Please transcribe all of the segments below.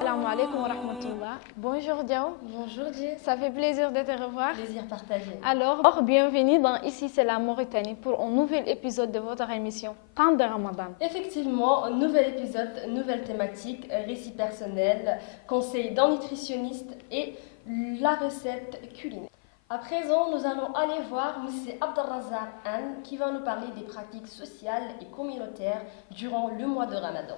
Assalamu alaikum wa rahmatullah. Bonjour Diao. Bonjour Dieu. Ça fait plaisir de te revoir. Plaisir partagé. Alors, bienvenue dans Ici c'est la Mauritanie pour un nouvel épisode de votre émission Temps de Ramadan. Effectivement, un nouvel épisode, nouvelle thématique, récit personnel, conseils d'un nutritionniste et la recette culinaire. À présent, nous allons aller voir M. Abdelrazak Anne qui va nous parler des pratiques sociales et communautaires durant le mois de Ramadan.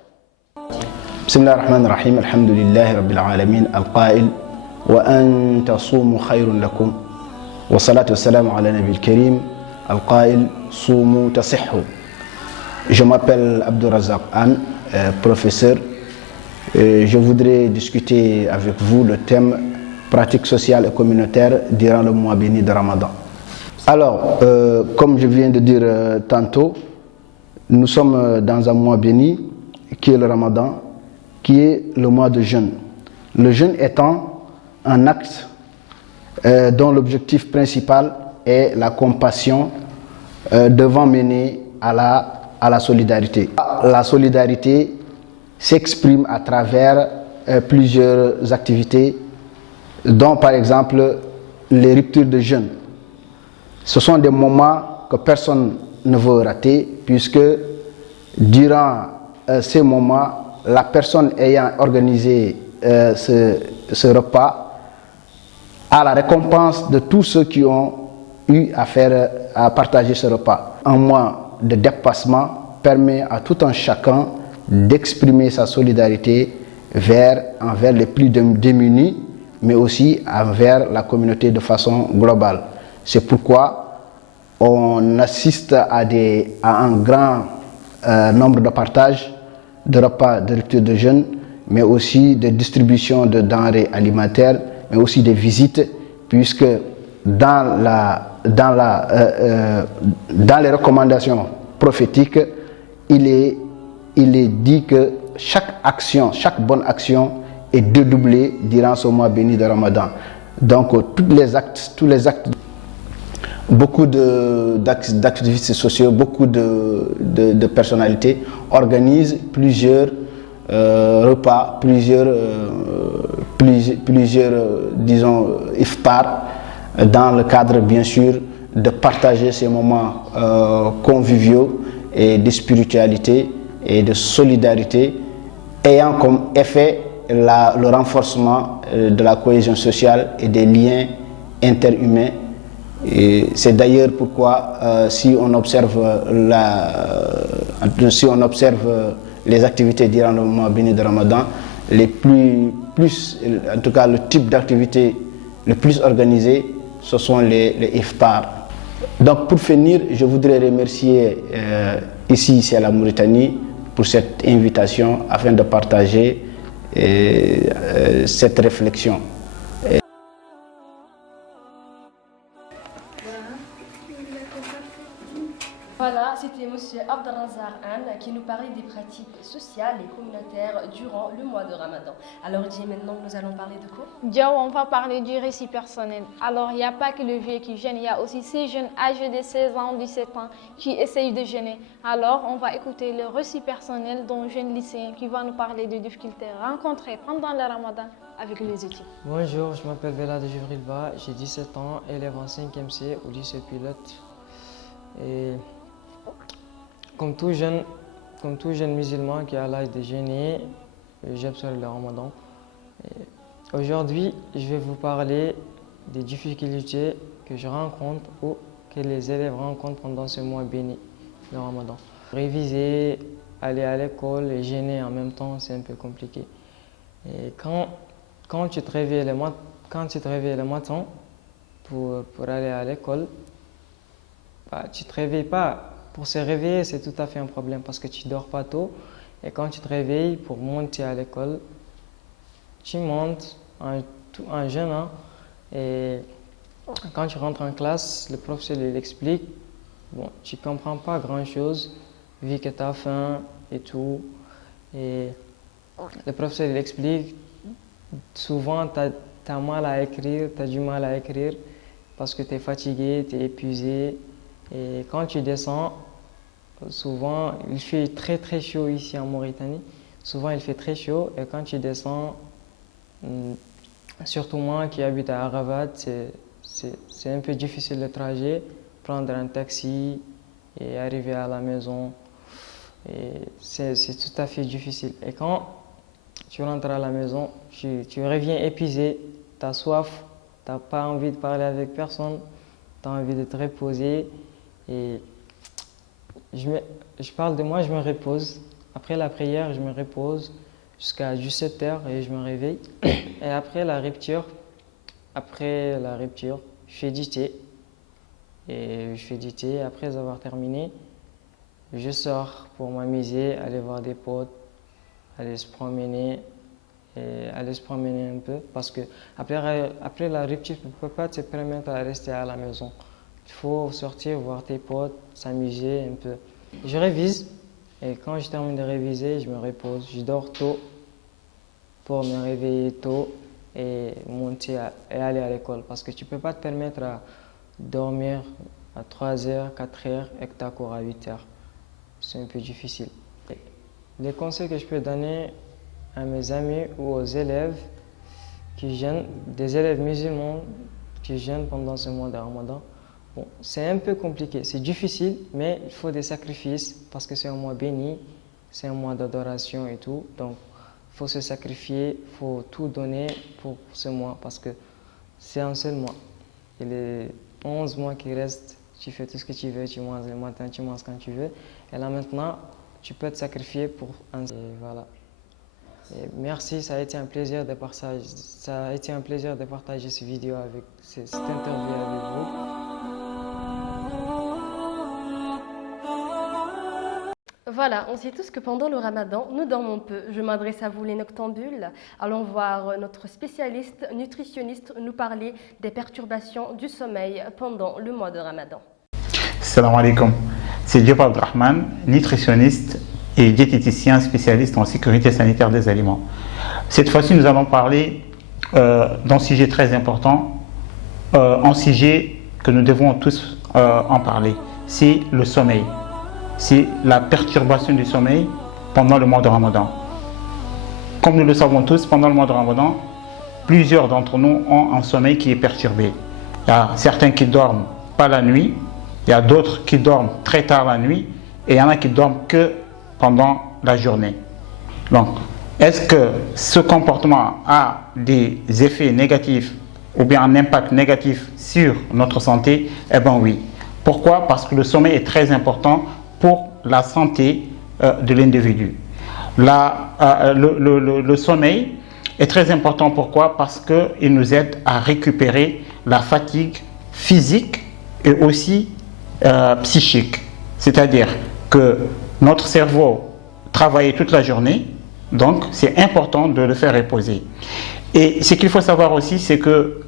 بسم الله الرحمن الرحيم الحمد لله رب العالمين القائل وأن تصوموا خير لكم والصلاة والسلام على النبي الكريم القائل صوموا تصحوا. Je m'appelle Abdelrazak Anne, professeur. Je voudrais discuter avec vous le thème pratiques sociales et communautaires durant le mois béni de Ramadan. Alors, comme je viens de dire tantôt, nous sommes dans un mois béni qui est le Ramadan, qui est le mois de jeûne. Le jeûne étant un acte dont l'objectif principal est la compassion devant mener à la solidarité. La solidarité s'exprime à travers plusieurs activités, dont par exemple les ruptures de jeûne. Ce sont des moments que personne ne veut rater, puisque durant ces moments, la personne ayant organisé ce repas a la récompense de tous ceux qui ont eu à partager ce repas. Un mois de dépassement permet à tout un chacun d'exprimer sa solidarité envers les plus démunis, mais aussi envers la communauté de façon globale. C'est pourquoi on assiste à un grand nombre de partages, de repas, de rupture de jeûne, mais aussi de distribution de denrées alimentaires, mais aussi des visites, puisque dans les recommandations prophétiques, il est dit que chaque bonne action est dédoublée durant ce mois béni de Ramadan. Donc tous les actes, beaucoup d'activistes sociaux, beaucoup de personnalités organisent plusieurs repas, plusieurs disons, iftar, dans le cadre bien sûr de partager ces moments conviviaux et de spiritualité et de solidarité, ayant comme effet le renforcement de la cohésion sociale et des liens interhumains. Et c'est d'ailleurs pourquoi si on observe les activités durant le mois béni de Ramadan, en tout cas le type d'activité le plus organisé, ce sont les iftars. Donc pour finir, je voudrais remercier ici c'est la Mauritanie pour cette invitation afin de partager cette réflexion. Voilà, c'était M. Abdelrazak Anne qui nous parlait des pratiques sociales et communautaires durant le mois de Ramadan. Alors Dieu, maintenant nous allons parler de quoi? Diao, on va parler du récit personnel. Alors, il n'y a pas que le vieux qui jeûne, il y a aussi ces jeunes âgés de 16 ans, 17 ans qui essayent de jeûner. Alors, on va écouter le récit personnel d'un jeune lycéen qui va nous parler des difficultés rencontrées pendant le Ramadan avec les études. Bonjour, je m'appelle Belade Jibrilba, j'ai 17 ans, élève en 5e C au lycée Pilote. Et comme tout jeune musulman qui a l'âge de jeûner, j'observe le Ramadan. Aujourd'hui, je vais vous parler des difficultés que je rencontre ou que les élèves rencontrent pendant ce mois béni, le Ramadan. Réviser, aller à l'école et jeûner en même temps, c'est un peu compliqué. Et quand tu te réveilles le matin pour aller à l'école, tu ne te réveilles pas. Pour se réveiller, c'est tout à fait un problème parce que tu ne dors pas tôt. Et quand tu te réveilles pour monter à l'école, tu montes en jeûnant. Et quand tu rentres en classe, le professeur l'explique. Bon, tu ne comprends pas grand-chose vu que tu as faim et tout. Et le professeur l'explique. Souvent, tu as mal à écrire, tu as du mal à écrire parce que tu es fatigué, tu es épuisé. Et quand tu descends, souvent il fait très très chaud ici en Mauritanie. Souvent il fait très chaud et quand tu descends, Surtout moi qui habite à Arabat, c'est un peu difficile le trajet, prendre un taxi et arriver à la maison. C'est tout à fait difficile. Et quand tu rentres à la maison, tu reviens épuisé, tu as soif, tu n'as pas envie de parler avec personne, tu as envie de te reposer. Et je parle de moi, je me repose. Après la prière, je me repose jusqu'à 17h et je me réveille. Et après la rupture, je fais du thé. Et je fais du thé. Après avoir terminé, je sors pour m'amuser, aller voir des potes, aller se promener un peu. Parce que après la rupture, tu ne peux pas te permettre de rester à la maison. Il faut sortir, voir tes potes, s'amuser un peu. Je révise et quand je termine de réviser, je me repose. Je dors tôt pour me réveiller tôt et et aller à l'école. Parce que tu ne peux pas te permettre de dormir à 3h, 4h et que tu as cours à 8h. C'est un peu difficile. Les conseils que je peux donner à mes amis ou aux élèves qui jeûnent, des élèves musulmans qui jeûnent pendant ce mois de Ramadan, bon, c'est un peu compliqué, c'est difficile, mais il faut des sacrifices parce que c'est un mois béni, c'est un mois d'adoration et tout. Donc, il faut se sacrifier, il faut tout donner pour ce mois parce que c'est un seul mois. Et les 11 mois qui restent, tu fais tout ce que tu veux, tu manges le matin, tu manges quand tu veux. Et là maintenant, tu peux te sacrifier pour un... Et voilà. Et merci, ça a été un plaisir de partager, cette vidéo cette interview avec vous. Voilà, on sait tous que pendant le ramadan, nous dormons peu. Je m'adresse à vous les noctambules. Allons voir notre spécialiste nutritionniste nous parler des perturbations du sommeil pendant le mois de ramadan. Salam alaikum. C'est Diop Abdrahman, nutritionniste et diététicien spécialiste en sécurité sanitaire des aliments. Cette fois-ci, nous allons parler d'un sujet très important, un sujet que nous devons tous en parler. C'est le sommeil. C'est la perturbation du sommeil pendant le mois de Ramadan. Comme nous le savons tous, pendant le mois de Ramadan, plusieurs d'entre nous ont un sommeil qui est perturbé. Il y a certains qui dorment pas la nuit, il y a d'autres qui dorment très tard la nuit et il y en a qui dorment que pendant la journée. Donc, est-ce que ce comportement a des effets négatifs ou bien un impact négatif sur notre santé? Eh bien oui. Pourquoi? Parce que le sommeil est très important pour la santé de l'individu. Le sommeil est très important. Pourquoi? Parce qu'il nous aide à récupérer la fatigue physique et aussi psychique. C'est-à-dire que notre cerveau travaille toute la journée, donc c'est important de le faire reposer. Et ce qu'il faut savoir aussi, c'est que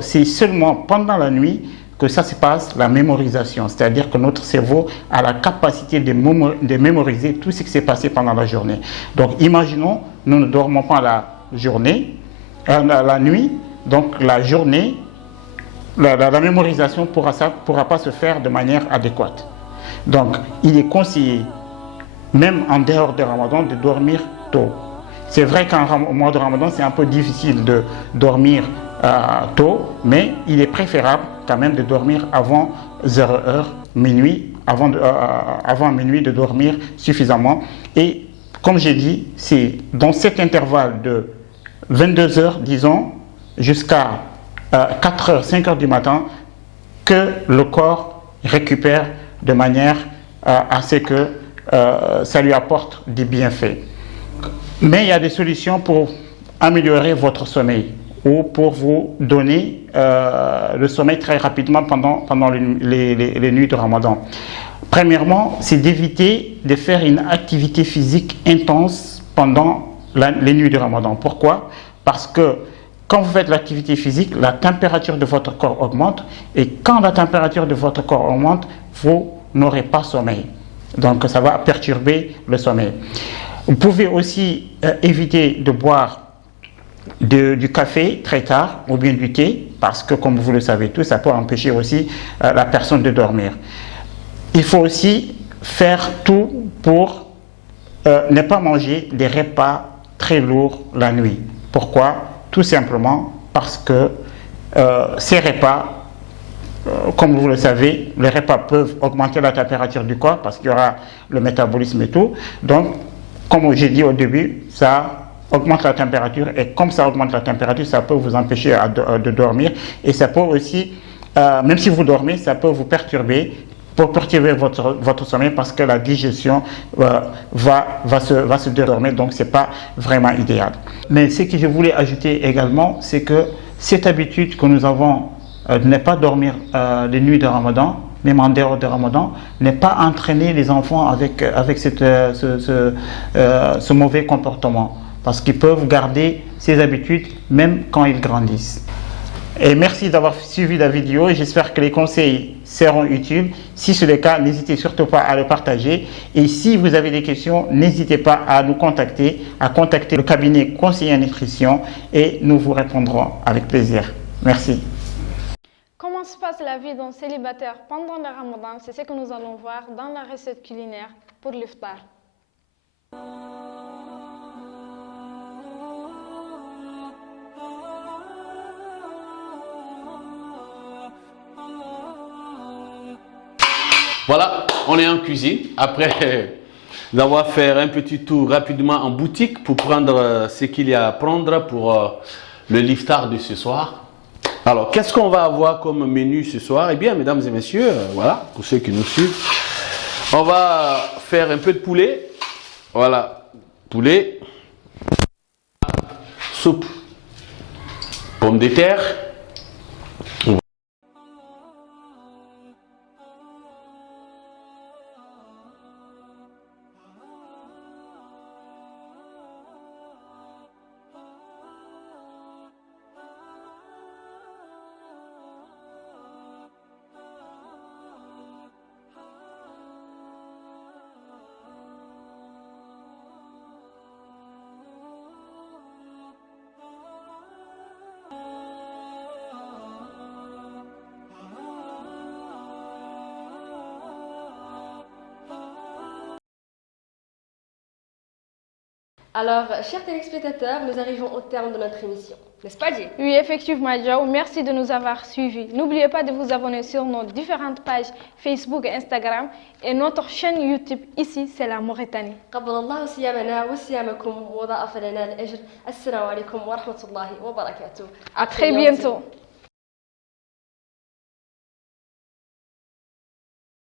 c'est seulement pendant la nuit que ça se passe, la mémorisation, c'est-à-dire que notre cerveau a la capacité de mémoriser tout ce qui s'est passé pendant la journée. Donc imaginons, nous ne dormons pas la nuit, donc la journée, la mémorisation ne pourra pas se faire de manière adéquate. Donc il est conseillé, même en dehors de Ramadan, de dormir tôt. C'est vrai qu'au mois de Ramadan, c'est un peu difficile de dormir tôt, mais il est préférable quand même de dormir avant 0h, minuit, avant minuit de dormir suffisamment. Et comme j'ai dit, c'est dans cet intervalle de 22h, disons, jusqu'à 4h, 5h du matin, que le corps récupère de manière à ce que ça lui apporte des bienfaits. Mais il y a des solutions pour améliorer votre sommeil ou pour vous donner le sommeil très rapidement pendant les nuits de Ramadan. Premièrement, c'est d'éviter de faire une activité physique intense pendant les nuits de Ramadan. Pourquoi? Parce que quand vous faites l'activité physique, la température de votre corps augmente et quand la température de votre corps augmente, vous n'aurez pas sommeil. Donc ça va perturber le sommeil. Vous pouvez aussi éviter de boire du café très tard ou bien du thé parce que comme vous le savez tous, ça peut empêcher aussi la personne de dormir. Il faut aussi faire tout pour ne pas manger des repas très lourds la nuit. Pourquoi? tout simplement parce que ces repas, comme vous le savez, les repas peuvent augmenter la température du corps parce qu'il y aura le métabolisme et tout. Donc, comme j'ai dit au début, ça augmente la température, et comme ça augmente la température, ça peut vous empêcher de dormir, et ça peut aussi, même si vous dormez, ça peut vous perturber votre sommeil, parce que la digestion va se déformer, donc c'est pas vraiment idéal. Mais ce que je voulais ajouter également, c'est que cette habitude que nous avons de ne pas dormir les nuits de Ramadan, même en dehors de Ramadan, n'est pas entraîner les enfants avec ce mauvais comportement, parce qu'ils peuvent garder ces habitudes même quand ils grandissent. Et merci d'avoir suivi la vidéo, et j'espère que les conseils seront utiles. Si c'est le cas, n'hésitez surtout pas à le partager. Et si vous avez des questions, n'hésitez pas à nous contacter, à contacter le cabinet conseiller en nutrition, et nous vous répondrons avec plaisir. Merci. Comment se passe la vie d'un célibataire pendant le Ramadan? C'est ce que nous allons voir dans la recette culinaire pour l'iftar. Voilà, on est en cuisine. Après d'avoir fait un petit tour rapidement en boutique pour prendre ce qu'il y a à prendre pour le l'iftar de ce soir. Alors, qu'est-ce qu'on va avoir comme menu ce soir? Eh bien, mesdames et messieurs, voilà, pour ceux qui nous suivent, on va faire un peu de poulet. Voilà, poulet, soupe, pommes de terre. Alors, chers téléspectateurs, nous arrivons au terme de notre émission. N'est-ce pas, Jay? Oui, effectivement, Joe. Merci de nous avoir suivis. N'oubliez pas de vous abonner sur nos différentes pages Facebook et Instagram et notre chaîne YouTube. Ici, c'est la Mauritanie. قبل الله صيامنا وصيامكم وضاعف لنا الأجر. السلام عليكم ورحمة الله وبركاته. À très bientôt.